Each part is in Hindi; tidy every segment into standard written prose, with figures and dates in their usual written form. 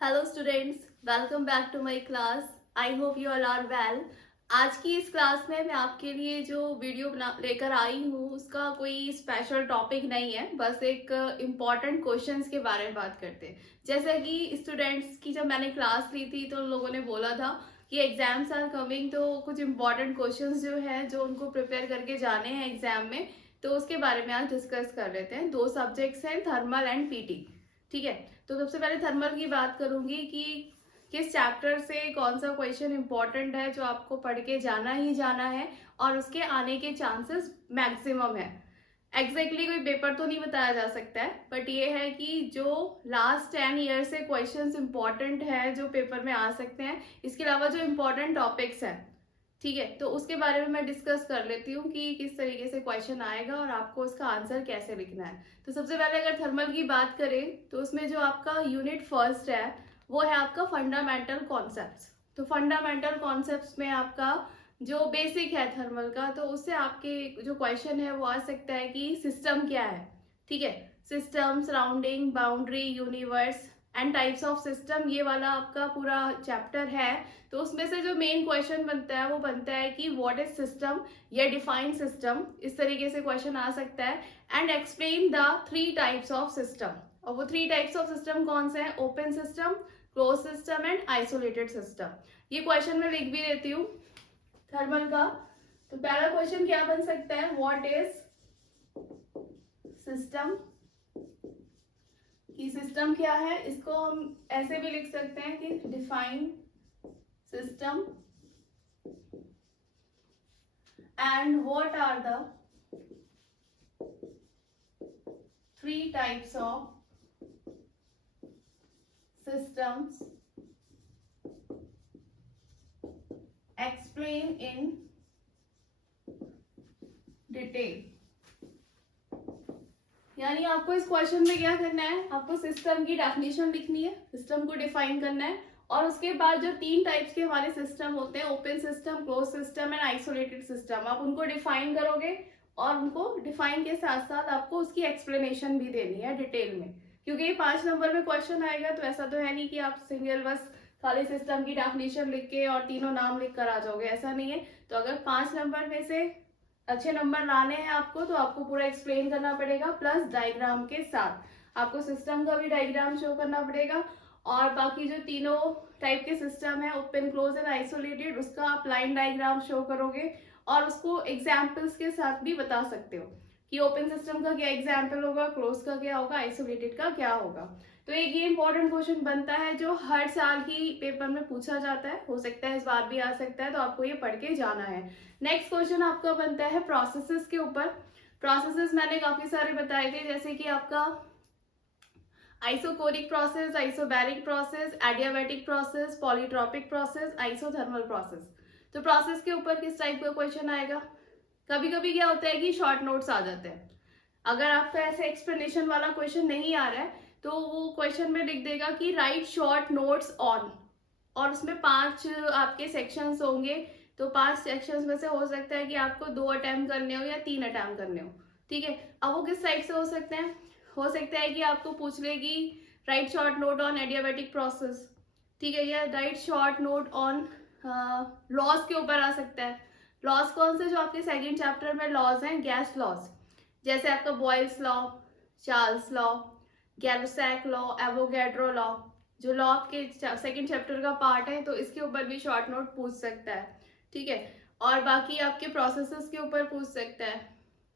Hello students, welcome back to my class. I hope you all are well. आज की इस क्लास में मैं आपके लिए जो वीडियो बना लेकर आई हूँ उसका कोई स्पेशल टॉपिक नहीं है, बस एक इम्पॉर्टेंट क्वेश्चंस के बारे में बात करते हैं। जैसे कि स्टूडेंट्स की जब मैंने क्लास ली थी तो उन लोगों ने बोला था कि एग्जाम्स आर कमिंग, तो कुछ इम्पॉर्टेंट क्वेश्चंस जो है जो उनको प्रिपेयर करके जाने हैं एग्जाम में, तो उसके बारे में आज डिस्कस कर लेते हैं। दो सब्जेक्ट्स हैं, थर्मल एंड पीटी। ठीक है, तो सबसे पहले थर्मल की बात करूंगी कि किस चैप्टर से कौन सा क्वेश्चन इंपॉर्टेंट है जो आपको पढ़ के जाना ही जाना है और उसके आने के चांसेस मैक्सिमम है। एग्जैक्टली कोई पेपर तो नहीं बताया जा सकता है, बट ये है कि जो लास्ट 10 ईयर से क्वेश्चंस इंपॉर्टेंट है जो पेपर में आ सकते हैं, इसके अलावा जो इम्पोर्टेंट टॉपिक्स हैं, ठीक है, तो उसके बारे में मैं डिस्कस कर लेती हूँ कि किस तरीके से क्वेश्चन आएगा और आपको उसका आंसर कैसे लिखना है। तो सबसे पहले अगर थर्मल की बात करें तो उसमें जो आपका यूनिट फर्स्ट है वो है आपका फंडामेंटल कॉन्सेप्ट्स। तो फंडामेंटल कॉन्सेप्ट्स में आपका जो बेसिक है थर्मल का, तो उससे आपके जो क्वेश्चन है वो आ सकता है कि सिस्टम क्या है। ठीक है, system, surrounding, boundary, universe and types of system, ये वाला आपका पूरा चैप्टर है। तो उसमें से जो मेन क्वेश्चन बनता है वो बनता है कि व्हाट इज सिस्टम या डिफाइन सिस्टम, इस तरीके से क्वेश्चन आ सकता है। And explain the 3 types of system. और वो 3 टाइप्स ऑफ सिस्टम कौन से हैं? Open system, close system and isolated system. ये क्वेश्चन मैं लिख भी देती हूँ थर्मल का। तो पहला क्वेश्चन क्या बन सकता है? व्हाट इज सिस्टम, कि सिस्टम क्या है, इसको हम ऐसे भी लिख सकते हैं कि define system and what are the 3 types of systems, explain in detail। यानी आपको इस क्वेश्चन में क्या करना है, आपको सिस्टम की डेफिनेशन लिखनी है, सिस्टम को डिफाइन करना है, और उसके बाद जो 3 टाइप्स के हमारे सिस्टम होते हैं, open system, close system and isolated system, आप उनको डिफाइन करोगे और उनको डिफाइन के साथ साथ आपको उसकी एक्सप्लेनेशन भी देनी है डिटेल में। क्योंकि ये 5 नंबर में क्वेश्चन आएगा, तो ऐसा तो है नहीं कि आप सिंगल बस खाली सिस्टम की डेफिनेशन लिख के और तीनों नाम लिख कर आ जाओगे, ऐसा नहीं है। तो अगर 5 नंबर में से अच्छे नंबर लाने हैं आपको, तो आपको पूरा एक्सप्लेन करना पड़ेगा, प्लस डायग्राम के साथ आपको सिस्टम का भी डायग्राम शो करना पड़ेगा। और बाकी जो तीनों टाइप के सिस्टम है, ओपन, क्लोज एंड आइसोलेटेड, उसका आप लाइन डायग्राम शो करोगे और उसको एग्जाम्पल्स के साथ भी बता सकते हो कि ओपन सिस्टम का क्या एग्जाम्पल होगा, क्लोज का क्या होगा, आइसोलेटेड का क्या होगा। तो एक ये इंपॉर्टेंट क्वेश्चन बनता है जो हर साल ही पेपर में पूछा जाता है, हो सकता है इस बार भी आ सकता है, तो आपको ये पढ़ के जाना है। नेक्स्ट क्वेश्चन आपका बनता है प्रोसेसेस के ऊपर। प्रोसेसेस मैंने काफी सारे बताए थे, जैसे कि आपका isochoric process, isobaric process, adiabatic process, polytropic process, isothermal process. तो प्रोसेस के ऊपर किस टाइप का क्वेश्चन आएगा? कभी कभी क्या होता है कि शॉर्ट नोट्स आ जाते हैं। अगर आपका ऐसे एक्सप्लेनेशन वाला क्वेश्चन नहीं आ रहा है तो वो क्वेश्चन में लिख देगा कि राइट शॉर्ट नोट्स ऑन, और उसमें 5 आपके सेक्शंस होंगे। तो 5 सेक्शंस में से हो सकता है कि आपको 2 अटेम्प्ट करने हो या 3 अटेम्प्ट करने हो। ठीक है, अब वो किस टाइप से हो सकते हैं? हो सकता है कि आपको पूछ लेगी write short note on adiabatic process, ठीक है, या write short note on laws के ऊपर आ सकता है। लॉज कौन से? जो आपके सेकेंड चैप्टर में लॉज हैं, गैस लॉज, जैसे आपका Boyle's law, Charles law, Gay Lussac law, Avogadro law, जो लॉ के सेकंड चैप्टर का पार्ट है, तो इसके ऊपर भी शॉर्ट नोट पूछ सकता है। ठीक है, और बाकी आपके प्रोसेसेस के ऊपर पूछ सकता है।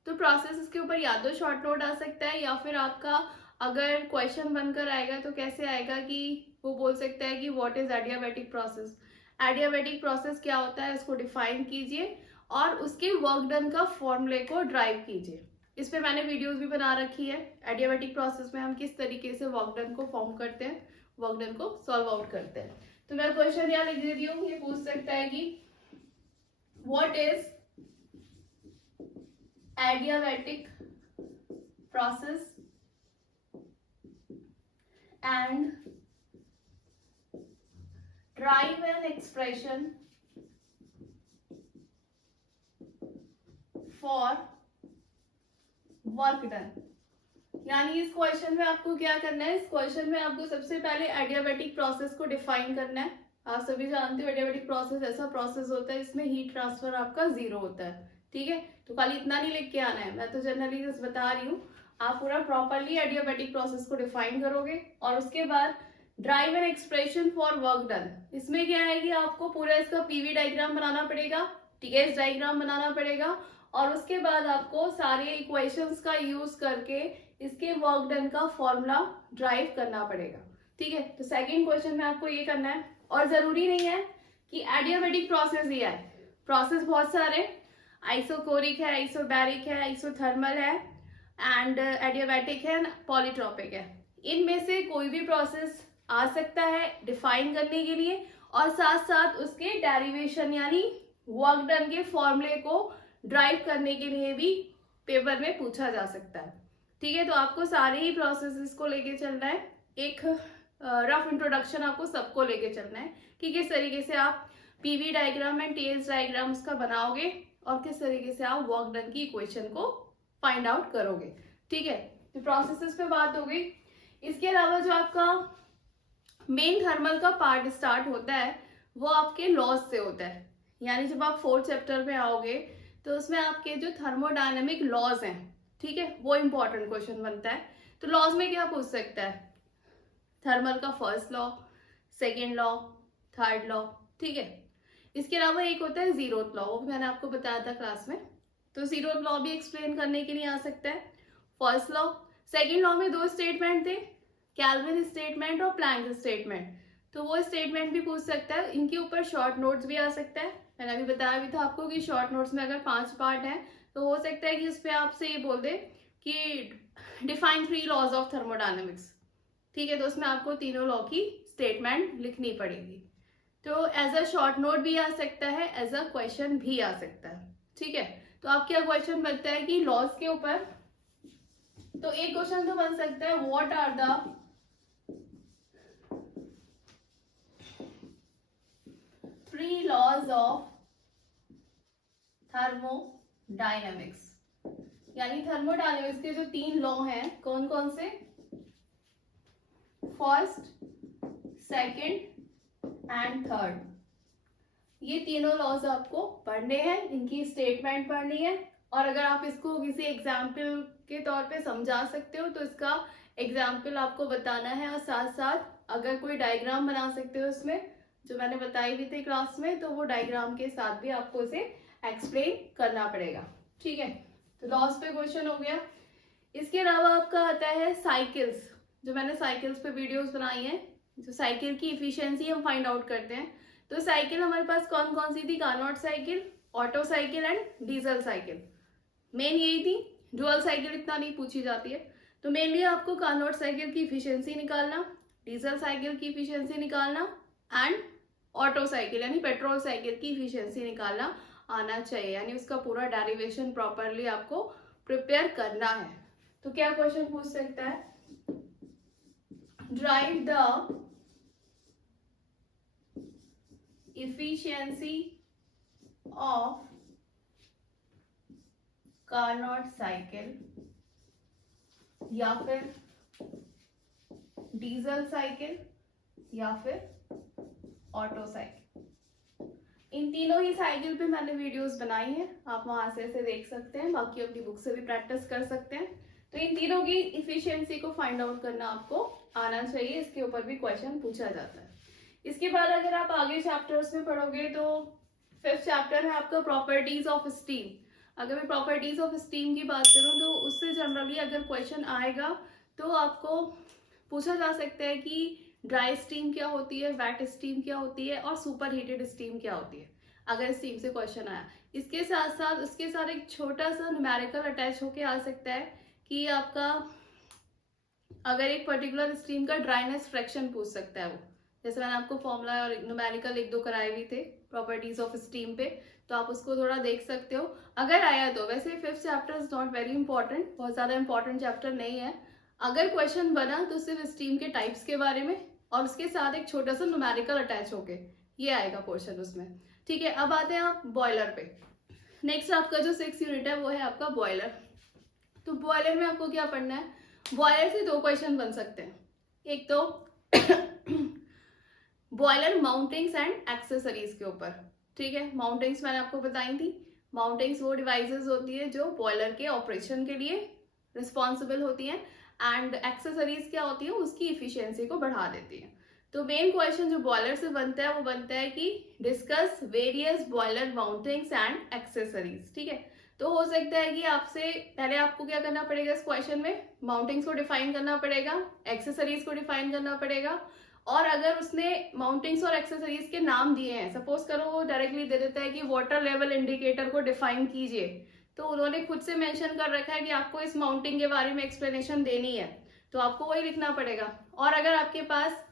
तो प्रोसेसेस के ऊपर या तो शॉर्ट नोट आ सकता है, या फिर आपका अगर क्वेश्चन बनकर आएगा तो कैसे आएगा कि वो बोल सकता है कि what is adiabatic process. Adiabatic process क्या होता है, इसको डिफाइन कीजिए और उसके वर्क डन का फॉर्मूले को ड्राइव कीजिए। इस पे मैंने वीडियोस भी बना रखी है। एडियाबैटिक प्रोसेस में हम किस तरीके से वर्क डन को फॉर्म करते हैं, वर्क डन को सॉल्व आउट करते हैं। तो मैं क्वेश्चन यहाँ लिख देती हूँ, ये पूछ सकता है कि what is adiabatic process and drive an expression for work done. यानी इस क्वेश्चन में आपको क्या करना है, इस क्वेश्चन में आपको सबसे पहले एडियाबैटिक प्रोसेस को डिफाइन करना है। आप सभी जानते हो एडियाबैटिक प्रोसेस ऐसा प्रोसेस होता है इसमें हीट ट्रांसफर आपका जीरो होता है, ठीक है। तो खाली इतना नहीं लिख के आना है, मैं तो जनरली जस्ट बता रही हूँ। आप पूरा प्रॉपरली एडियाबैटिक प्रोसेस को डिफाइन करोगे और उसके बाद drive an expression for work done. इसमें क्या है कि आपको पूरा इसका पीवी डायग्राम बनाना पड़ेगा, टीएस डायग्राम बनाना पड़ेगा और उसके बाद आपको सारे इक्वेशंस का यूज करके इसके वर्क डन का फॉर्मूला ड्राइव करना पड़ेगा, ठीक है। तो सेकंड क्वेश्चन में आपको ये करना है और जरूरी नहीं है कि एडियाबैटिक प्रोसेस ही है, प्रोसेस बहुत सारे, आइसोकोरिक है, आइसोबैरिक है, आइसोथर्मल है एंड एडियाबैटिक है, पॉलीट्रॉपिक है। इनमें से कोई भी प्रोसेस आ सकता है डिफाइन करने के लिए और साथ साथ उसके डेरिवेशन यानी वर्क डन के फॉर्मूले को ड्राइव करने के लिए भी पेपर में पूछा जा सकता है, ठीक है। तो आपको सारे ही प्रोसेसेस को लेके चलना है, एक रफ इंट्रोडक्शन आपको सबको लेके चलना है कि किस तरीके से आप PV diagram and TS diagram उसका बनाओगे और किस तरीके से आप वर्क डन की इक्वेशन को फाइंड आउट करोगे, ठीक है। तो प्रोसेसेस पे बात हो गई। इसके अलावा जो आपका मेन थर्मल का पार्ट स्टार्ट होता है वो आपके लॉज से होता है, यानी जब आप 4th चैप्टर में आओगे तो उसमें आपके जो थर्मोडायनेमिक लॉज हैं, ठीक है, वो इंपॉर्टेंट क्वेश्चन बनता है। तो लॉज में क्या पूछ सकता है, थर्मल का first law, second law, third law, ठीक है। इसके अलावा एक होता है जीरोथ लॉ, वो मैंने आपको बताया था क्लास में। तो जीरोथ लॉ भी एक्सप्लेन करने के लिए आ सकता है। फर्स्ट लॉ, सेकेंड लॉ में 2 स्टेटमेंट थे, कैल्विन स्टेटमेंट और प्लैंक स्टेटमेंट, तो वो स्टेटमेंट भी पूछ सकता है। इनके ऊपर शॉर्ट नोट्स भी आ सकता है, मैंने अभी बताया भी था आपको कि शॉर्ट नोट्स में अगर 5 पार्ट है तो हो सकता है कि उस पर आपसे ये बोल दे कि डिफाइन 3 लॉज ऑफ थर्मोडायनेमिक्स, ठीक है। तो उसमें आपको तीनों लॉ की स्टेटमेंट लिखनी पड़ेगी। तो एज अ शॉर्ट नोट भी आ सकता है, एज अ क्वेश्चन भी आ सकता है, ठीक है। तो आप क्या क्वेश्चन बनता है कि लॉज के ऊपर, तो एक क्वेश्चन तो बन सकता है what are the 3 laws of thermodynamics, यानी थर्मोडायनेमिक्स के जो 3 लॉ हैं कौन कौन से, फर्स्ट, सेकंड एंड थर्ड, ये तीनों लॉज आपको पढ़ने हैं, इनकी स्टेटमेंट पढ़नी है। और अगर आप इसको किसी एग्जाम्पल के तौर पे समझा सकते हो तो इसका एग्जाम्पल आपको बताना है और साथ साथ अगर कोई डायग्राम बना सकते हो इसमें, जो मैंने बताई भी थी क्लास में, तो वो डायग्राम के साथ भी आपको इसे एक्सप्लेन करना पड़ेगा, ठीक है। तो लॉज पे क्वेश्चन हो गया। इसके अलावा आपका आता है साइकिल्स, जो मैंने साइकिल्स पे वीडियोस बनाई हैं, जो साइकिल की इफिशियंसी हम फाइंड आउट करते हैं। तो साइकिल हमारे पास कौन कौन सी थी, Carnot cycle, auto cycle and diesel cycle, main यही थी। डुअल साइकिल इतना नहीं पूछी जाती है। तो मेनली आपको कार्नोट साइकिल की इफिशियंसी निकालना, डीजल साइकिल की इफिशियंसी निकालना एंड ऑटो साइकिल यानी पेट्रोल साइकिल की इफिशियंसी निकालना आना चाहिए, यानी उसका पूरा डेरिवेशन प्रॉपरली आपको प्रिपेयर करना है। तो क्या क्वेश्चन पूछ सकता है, drive the efficiency of Carnot cycle या फिर डीजल साइकिल या फिर ऑटो साइकिल। इन तीनों ही साइकिल पे मैंने वीडियोस बनाई हैं, आप वहां से ऐसे देख सकते हैं, बाकी अपनी बुक से भी प्रैक्टिस कर सकते हैं। तो इन तीनों की इफिशियंसी को फाइंड आउट करना आपको आना चाहिए, इसके ऊपर भी क्वेश्चन पूछा जाता है। इसके बाद अगर आप आगे चैप्टर्स में पढ़ोगे तो 5th चैप्टर है आपका प्रॉपर्टीज ऑफ स्टीम। अगर मैं प्रॉपर्टीज ऑफ स्टीम की बात करूं तो उससे जनरली अगर क्वेश्चन आएगा तो आपको पूछा जा सकता है कि ड्राई स्टीम क्या होती है, वेट स्टीम क्या होती है और सुपर हीटेड स्टीम क्या होती है, अगर स्टीम से क्वेश्चन आया। इसके साथ साथ उसके साथ एक छोटा सा न्यूमेरिकल अटैच होके आ सकता है कि आपका अगर एक पर्टिकुलर स्टीम का ड्राइनेस फ्रैक्शन पूछ सकता है वो, जैसे मैंने आपको फॉर्मूला और न्यूमेरिकल 1-2 कराए भी थे प्रॉपर्टीज ऑफ स्टीम पे, तो आप उसको थोड़ा देख सकते हो अगर आया तो। वैसे 5th chapter is not very important, बहुत ज्यादा इंपॉर्टेंट चैप्टर नहीं है। अगर क्वेश्चन बना तो सिर्फ स्टीम के टाइप्स के बारे में और उसके साथ एक छोटा सा न्यूमेरिकल अटैच होके ये आएगा क्वेश्चन उसमें, ठीक है। अब आते हैं आप बॉयलर पे। नेक्स्ट आपका जो 6th यूनिट है वो है आपका बॉयलर। तो बॉयलर में आपको क्या पढ़ना है, बॉयलर से दो क्वेश्चन बन सकते हैं। एक तो बॉयलर माउंटिंग्स एंड एक्सेसरीज के ऊपर, ठीक है। माउंटिंग्स मैंने आपको बताई थी। माउंटिंग्स वो डिवाइसेस होती है जो बॉयलर के ऑपरेशन के लिए रिस्पॉन्सिबल होती हैं, एंड एक्सेसरीज क्या होती है, उसकी इफिशियंसी को बढ़ा देती है। तो मेन क्वेश्चन जो बॉयलर से बनता है वो बनता है कि discuss various boiler mountings and accessories, ठीक है। तो हो सकता है कि आपसे पहले आपको क्या करना पड़ेगा, इस क्वेश्चन में माउंटिंग्स को डिफाइन करना पड़ेगा, एक्सेसरीज को डिफाइन करना पड़ेगा, और अगर उसने माउंटिंग्स और एक्सेसरीज के नाम दिए हैं, सपोज करो वो डायरेक्टली दे देता है कि वाटर लेवल इंडिकेटर को डिफाइन कीजिए, तो उन्होंने खुद से मेंशन कर रखा है कि आपको इस माउंटिंग के बारे में एक्सप्लेनेशन देनी है, तो आपको वही लिखना पड़ेगा। और अगर आपके पास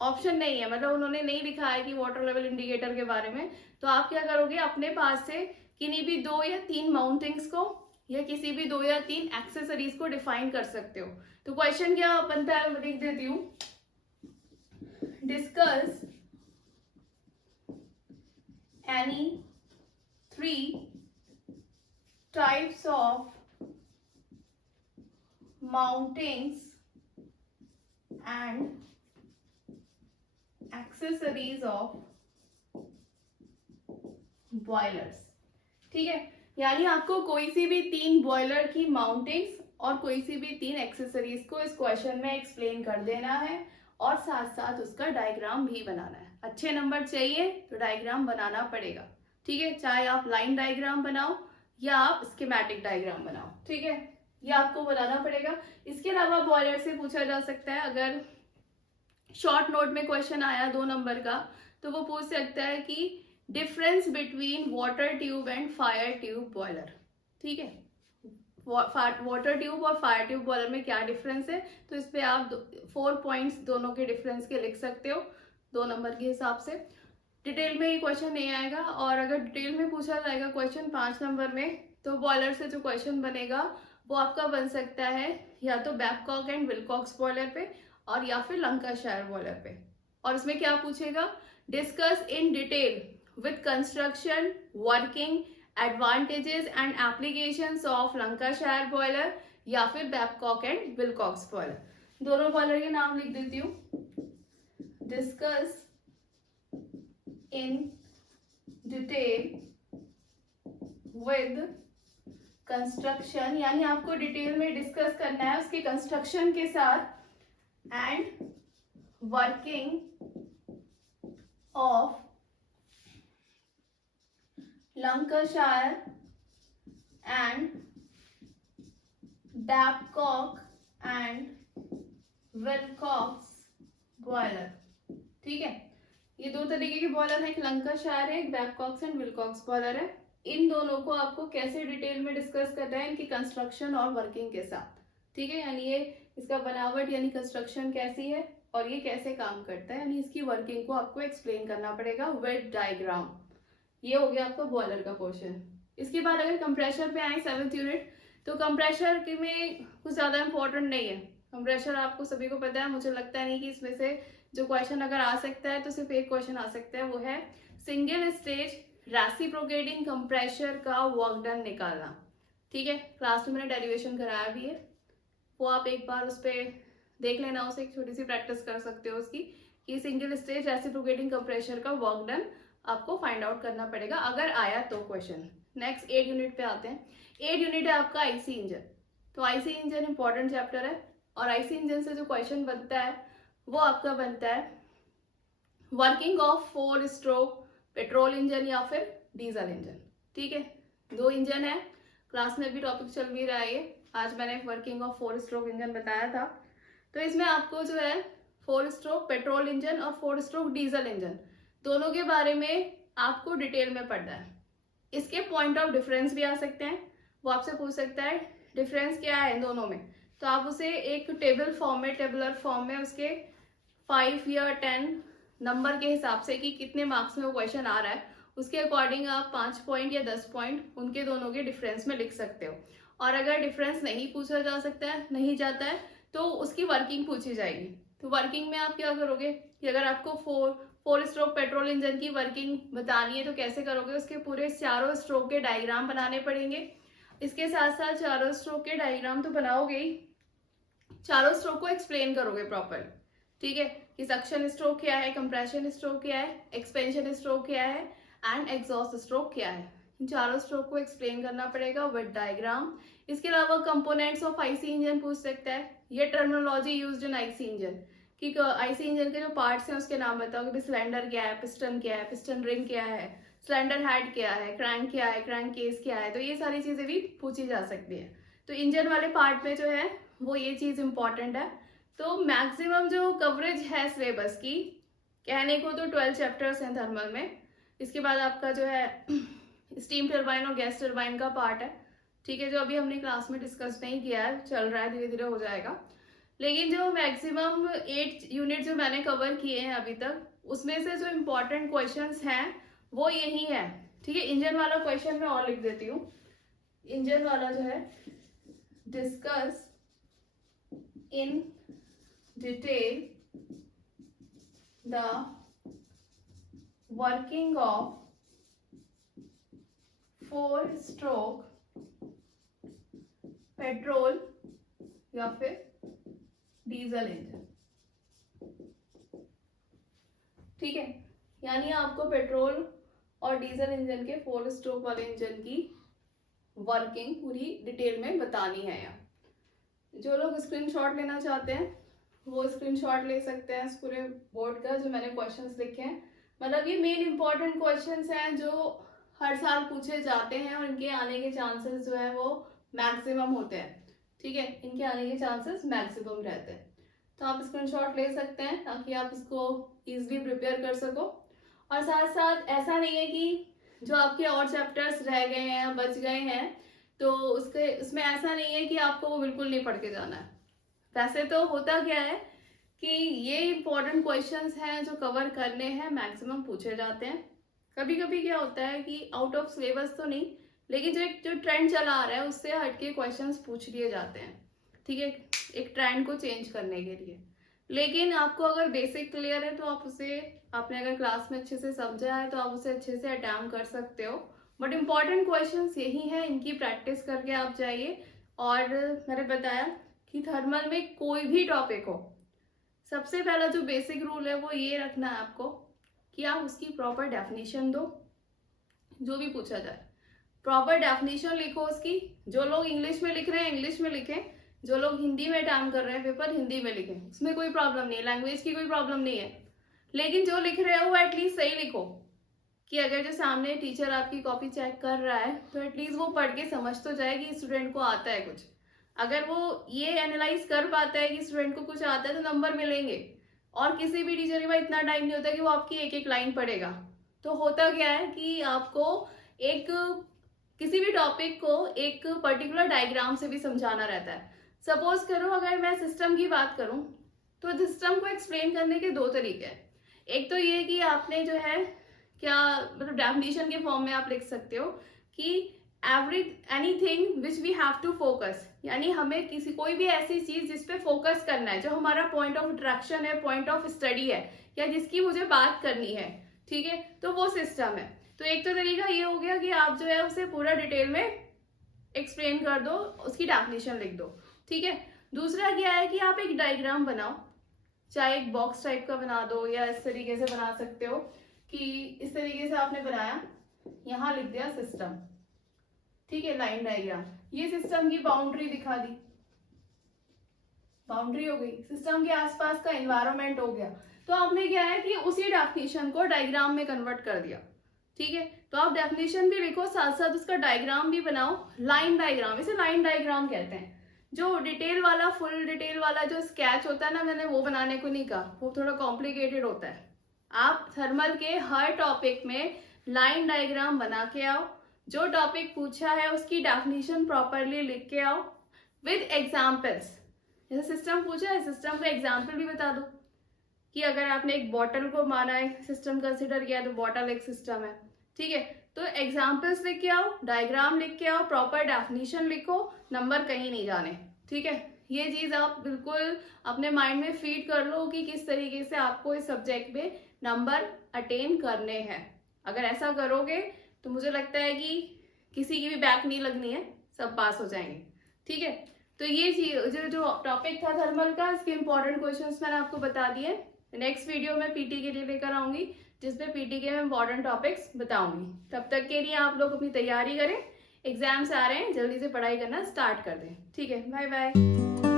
ऑप्शन नहीं है, मतलब उन्होंने नहीं लिखा है कि वाटर लेवल इंडिकेटर के बारे में, तो आप क्या करोगे, अपने पास से किन्हीं भी 2 या 3 माउंटिंग्स को या किसी भी 2 या 3 एक्सेसरीज को डिफाइन कर सकते हो। तो क्वेश्चन क्या बनता है, लिख देती हूँ, discuss any 3 types of mountings and accessories of boilers, ठीक है। यानी आपको कोई सी भी 3 बॉयलर की माउंटिंग्स और कोई सी भी 3 एक्सेसरीज को इस क्वेश्चन में एक्सप्लेन कर देना है, और साथ साथ उसका डायग्राम भी बनाना है। अच्छे नंबर चाहिए तो डायग्राम बनाना पड़ेगा, ठीक है। चाहे आप लाइन डायग्राम बनाओ या आप स्कीमेटिक डायग्राम बनाओ, ठीक है, ये आपको बनाना पड़ेगा। इसके अलावा बॉयलर से पूछा जा सकता है, अगर शॉर्ट नोट में क्वेश्चन आया 2 नंबर का, तो वो पूछ सकता है कि difference between water tube and fire tube boiler, ठीक है। वाटर ट्यूब और फायर ट्यूब बॉयलर में क्या डिफरेंस है, तो इस पे आप 4 पॉइंट्स दोनों के डिफरेंस के लिख सकते हो 2 नंबर के हिसाब से। डिटेल में ये क्वेश्चन नहीं आएगा, और अगर डिटेल में पूछा जाएगा क्वेश्चन 5 नंबर में, तो बॉयलर से जो क्वेश्चन बनेगा वो आपका बन सकता है या तो बैबकॉक एंड विलकॉक्स बॉयलर पे, और या फिर लंकाशायर बॉयलर पे। और इसमें क्या पूछेगा, discuss in detail with construction, working, advantages and applications of Lancashire boiler या फिर बैबकॉक एंड विलकॉक्स बॉयलर। दोनों बॉयलर के नाम लिख देती हूँ, discuss in detail with construction, यानी आपको डिटेल में डिस्कस करना है उसके कंस्ट्रक्शन के साथ, and working of Lancashire and Babcock and Wilcox boiler, ठीक है। ये 2 तरीके के बॉयलर है, एक लंकाशायर है, एक बैबकॉक्स एंड विलकॉक्स बॉयलर है। इन दोनों को आपको कैसे डिटेल में डिस्कस करना है, इनकी कंस्ट्रक्शन और वर्किंग के साथ, ठीक है। यानी ये इसका बनावट यानी कंस्ट्रक्शन कैसी है और ये कैसे काम करता है, यानी इसकी वर्किंग को आपको एक्सप्लेन करना पड़ेगा विद डायग्राम। ये हो गया आपका बॉयलर का पोर्शन। इसके बाद अगर कंप्रेशर पे आए 7th यूनिट, तो कंप्रेशर के में कुछ ज्यादा इंपॉर्टेंट नहीं है। कंप्रेशर आपको सभी को पता है, मुझे लगता नहीं कि इसमें से जो क्वेश्चन अगर आ सकता है तो सिर्फ एक क्वेश्चन आ सकता है, वो है सिंगल स्टेज रेसिप्रोकेटिंग कंप्रेशर का वर्क डन निकालना, ठीक है। क्लास में मैंने डेरिवेशन कराया भी है, वो आप एक बार उस पर देख लेना, उसे एक छोटी सी प्रैक्टिस कर सकते हो उसकी, कि सिंगल स्टेज रेसिप्रोकेटिंग कंप्रेशर का वर्क डन आपको फाइंड आउट करना पड़ेगा अगर आया तो क्वेश्चन। नेक्स्ट 8 यूनिट पे आते हैं। 8 यूनिट है आपका आईसी इंजन। तो आईसी इंजन इंपॉर्टेंट चैप्टर है, और आईसी इंजन से जो क्वेश्चन बनता है वो आपका बनता है working of 4 stroke petrol engine या फिर डीजल इंजन, ठीक है। 2 इंजन है, क्लास में भी टॉपिक चल भी रहा है ये। आज मैंने वर्किंग ऑफ 4 स्ट्रोक इंजन बताया था। तो इसमें आपको जो है 4 स्ट्रोक पेट्रोल इंजन और 4 स्ट्रोक डीजल इंजन दोनों के बारे में आपको डिटेल में पढ़ना है। इसके पॉइंट ऑफ डिफरेंस भी आ सकते हैं, वो आपसे पूछ सकता है डिफरेंस क्या है दोनों में, तो आप उसे एक टेबल फॉर्म में, टेबुलर फॉर्म में उसके 5 या 10 नंबर के हिसाब से कि कितने मार्क्स में वो क्वेश्चन आ रहा है, उसके अकॉर्डिंग आप 5 पॉइंट या 10 पॉइंट उनके दोनों के डिफरेंस में लिख सकते हो। और अगर डिफरेंस नहीं पूछा जा सकता है, नहीं जाता है, तो उसकी वर्किंग पूछी जाएगी। तो वर्किंग में आप क्या करोगे कि अगर आपको 4 स्ट्रोक पेट्रोल इंजन की वर्किंग बतानी है तो कैसे करोगे, उसके पूरे 4 स्ट्रोक के डायग्राम बनाने पड़ेंगे। इसके साथ साथ 4 स्ट्रोक के डायग्राम तो बनाओगे ही, चारों स्ट्रोक को एक्सप्लेन करोगे प्रॉपर, ठीक है, कि सक्शन स्ट्रोक क्या है, कंप्रेशन स्ट्रोक क्या है, एक्सपेंशन स्ट्रोक क्या है एंड एग्जॉस्ट स्ट्रोक क्या है। इन चारों स्ट्रोक को एक्सप्लेन करना पड़ेगा विद डायग्राम। इसके अलावा कंपोनेंट्स ऑफ आईसी इंजन पूछ सकता है, ये terminology used in IC engine, कि आईसी इंजन के जो पार्ट्स हैं उसके नाम बताओ, कि सिलेंडर क्या है, पिस्टन क्या है, पिस्टन रिंग क्या है, सिलेंडर हेड क्या है, क्रैंक क्या है, क्रैंक केस क्या है। तो ये सारी चीजें भी पूछी जा सकती है। तो इंजन वाले पार्ट में जो है वो ये चीज इंपॉर्टेंट है। तो मैक्सिमम जो कवरेज है सिलेबस की, कहने को तो 12 चैप्टर्स हैं थर्मल में। इसके बाद आपका जो है स्टीम टरबाइन और गैस टरबाइन का पार्ट है, ठीक है, जो अभी हमने क्लास में डिस्कस नहीं किया है, चल रहा है, धीरे धीरे हो जाएगा। लेकिन जो मैक्सिमम 8 यूनिट जो मैंने कवर किए हैं अभी तक, उसमें से जो इम्पोर्टेंट क्वेश्चंस हैं वो यही है, ठीक है। इंजन वाला क्वेश्चन मैं और लिख देती हूँ। इंजन वाला जो है, discuss in detail the working of 4 stroke petrol या फिर डीजल इंजन, ठीक है। यानी आपको पेट्रोल और डीजल इंजन के 4 स्ट्रोक वाले इंजन की वर्किंग पूरी डिटेल में बतानी है। यहाँ जो लोग स्क्रीनशॉट लेना चाहते हैं वो स्क्रीनशॉट ले सकते हैं इस पूरे बोर्ड का, जो मैंने क्वेश्चंस लिखे हैं। मतलब ये मेन इंपॉर्टेंट क्वेश्चंस हैं जो हर साल पूछे जाते हैं और इनके आने के चांसेस जो है वो मैक्सिमम होते हैं, ठीक है, इनके आने के चांसेस मैक्सिमम रहते हैं। तो आप स्क्रीनशॉट ले सकते हैं ताकि आप इसको इजीली प्रिपेयर कर सको। और साथ साथ ऐसा नहीं है कि जो आपके और चैप्टर्स रह गए हैं, बच गए हैं, तो उसमें ऐसा नहीं है कि आपको वो बिल्कुल नहीं पढ़ के जाना है। वैसे तो होता क्या है कि ये इंपॉर्टेंट क्वेश्चंस हैं जो कवर करने हैं, मैक्सिमम पूछे जाते हैं। कभी कभी क्या होता है कि आउट ऑफ सिलेबस तो नहीं, लेकिन जो ट्रेंड चला आ रहा है उससे हटके क्वेश्चंस पूछ लिए जाते हैं, ठीक है, एक ट्रेंड को चेंज करने के लिए। लेकिन आपको अगर बेसिक क्लियर है तो आप उसे, आपने अगर क्लास में अच्छे से समझा है तो आप उसे अच्छे से अटेम्प्ट कर सकते हो। बट इम्पॉर्टेंट क्वेश्चंस यही है, इनकी प्रैक्टिस करके आप जाइए। और मैंने बताया कि थर्मल में कोई भी टॉपिक हो, सबसे पहला जो बेसिक रूल है वो ये रखना है आपको कि आप उसकी प्रॉपर डेफिनेशन दो। जो भी पूछा जाए प्रॉपर डेफिनेशन लिखो उसकी। जो लोग इंग्लिश में लिख रहे हैं इंग्लिश में लिखें, जो लोग हिंदी में अटेम्प्ट कर रहे हैं पेपर हिंदी में लिखें, उसमें कोई प्रॉब्लम नहीं है, लैंग्वेज की कोई प्रॉब्लम नहीं है। लेकिन जो लिख रहे हो वो एटलीस्ट सही लिखो, कि अगर जो सामने टीचर आपकी कॉपी चेक कर रहा है तो एटलीस्ट वो पढ़ के समझ तो जाए कि स्टूडेंट को आता है कुछ। अगर वो ये एनालाइज कर पाता है कि स्टूडेंट को कुछ आता है तो नंबर मिलेंगे। और किसी भी टीचर के पास इतना टाइम नहीं होता कि वो आपकी एक एक लाइन पढ़ेगा। तो होता क्या है कि आपको एक किसी भी टॉपिक को एक पर्टिकुलर डायग्राम से भी समझाना रहता है। सपोज करो अगर मैं सिस्टम की बात करूं तो सिस्टम को एक्सप्लेन करने के 2 तरीके हैं। एक तो ये कि आपने जो है क्या मतलब डेफिनेशन के फॉर्म में आप लिख सकते हो कि anything which we have to focus, यानी हमें कोई भी ऐसी चीज जिस पे फोकस करना है, जो हमारा पॉइंट ऑफ अट्रैक्शन है, पॉइंट ऑफ स्टडी है, या जिसकी मुझे बात करनी है, ठीक है, तो वो सिस्टम है। तो एक तो तरीका ये हो गया कि आप जो है उसे पूरा डिटेल में एक्सप्लेन कर दो, उसकी डेफिनेशन लिख दो, ठीक है। दूसरा क्या है कि आप एक डायग्राम बनाओ, चाहे एक बॉक्स टाइप का बना दो या इस तरीके से बना सकते हो कि इस तरीके से आपने बनाया, यहां लिख दिया सिस्टम, ठीक है, लाइन डायग्राम। ये सिस्टम की बाउंड्री दिखा दी, बाउंड्री हो गई, सिस्टम के आसपास का एनवायरनमेंट हो गया। तो आपने क्या है कि उसी डेफिनेशन को डायग्राम में कन्वर्ट कर दिया, ठीक है। तो आप डेफिनेशन भी लिखो, साथ साथ उसका डायग्राम भी बनाओ, लाइन डायग्राम, इसे लाइन डायग्राम कहते हैं। जो डिटेल वाला, फुल डिटेल वाला जो स्केच होता है ना, मैंने वो बनाने को नहीं कहा, वो थोड़ा कॉम्प्लिकेटेड होता है। आप थर्मल के हर टॉपिक में लाइन डायग्राम बना के आओ, जो टॉपिक पूछा है उसकी डेफिनेशन प्रॉपरली लिख के आओ विद एग्जाम्पल्स। जैसे सिस्टम पूछा है, सिस्टम का एग्जाम्पल भी बता दो कि अगर आपने एक बॉटल को माना है, सिस्टम कंसिडर किया, तो बॉटल एक सिस्टम है, ठीक है। तो एग्जाम्पल्स लिख के आओ, डायग्राम लिख के आओ, प्रॉपर डेफिनेशन लिखो, नंबर कहीं नहीं जाने, ठीक है। ये चीज आप बिल्कुल अपने माइंड में फीड कर लो कि किस तरीके से आपको इस सब्जेक्ट में नंबर अटेन करने हैं। अगर ऐसा करोगे तो मुझे लगता है कि किसी की भी बैक नहीं लगनी है, सब पास हो जाएंगे, ठीक है। तो ये जो टॉपिक था थर्मल का, इसके इंपॉर्टेंट क्वेश्चंस मैंने आपको बता दिए। नेक्स्ट वीडियो में पीटी के लिए लेकर आऊंगी, जिसमें पीटी के मैं इंपॉर्टेंट टॉपिक्स बताऊंगी। तब तक के लिए आप लोग अपनी तैयारी करें, एग्जाम्स आ रहे हैं, जल्दी से पढ़ाई करना स्टार्ट कर दें। ठीक है, बाय बाय।